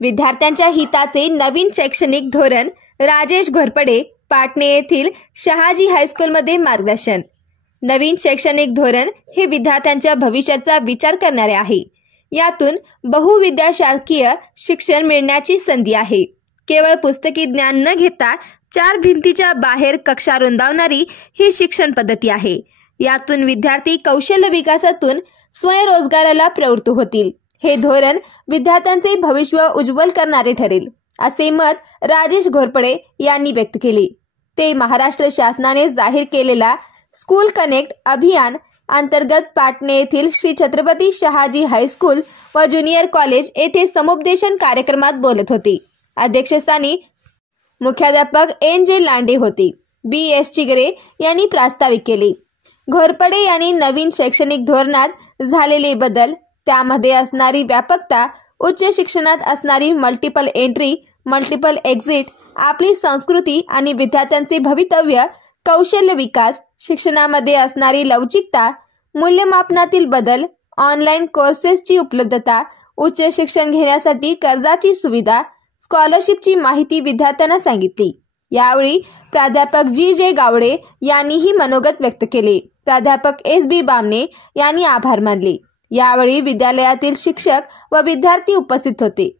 विद्यार्थ्यांच्या हिताचे नवीन शैक्षणिक धोरण राजेश घोरपडे पाटणे येथील शहाजी हायस्कूलमध्ये मार्गदर्शन। नवीन शैक्षणिक धोरण हे विद्यार्थ्यांच्या भविष्याचा विचार करणारे आहे। यातून बहुविद्याशाखीय शिक्षण मिळण्याची संधी आहे। केवळ पुस्तकी ज्ञान न घेता चार भिंतीच्या बाहेर कक्षा रुंदावणारी ही शिक्षण पद्धती आहे। यातून विद्यार्थी कौशल्य विकासातून स्वयंरोजगाराला प्रवृत्त होतील। हे धोरण विद्यार्थ्यांचे भविष्य उज्ज्वल करणारे ठरेल, असे मत राजेश घोरपडे यांनी व्यक्त केले। ते महाराष्ट्र शासनाने जाहीर केलेला स्कूल कनेक्ट अभियान अंतर्गत पाटणे येथील श्री छत्रपती शहाजी हायस्कूल व ज्युनियर कॉलेज येथे समुपदेशन कार्यक्रमात बोलत होते। अध्यक्षस्थानी मुख्याध्यापक NJ लांडे होते। BS चिगरे यांनी प्रास्ताविक केले। घोरपडे यांनी नवीन शैक्षणिक धोरणात झालेले बदल, त्यामध्ये असणारी व्यापकता, उच्च शिक्षणात असणारी मल्टिपल एंट्री मल्टिपल एक्झिट, आपली संस्कृती आणि विद्यार्थ्यांचे भवितव्य, कौशल्य विकास, शिक्षणामध्ये असणारी लवचिकता, मूल्यमापनातील बदल, ऑनलाईन कोर्सेसची उपलब्धता, उच्च शिक्षण घेण्यासाठी कर्जाची सुविधा, स्कॉलरशिपची माहिती विद्यार्थ्यांना सांगितली। यावेळी प्राध्यापक GJ गावडे यांनीही मनोगत व्यक्त केले। प्राध्यापक SB बामणे यांनी आभार मानले। यावेळी विद्यालयातील शिक्षक व विद्यार्थी उपस्थित होते।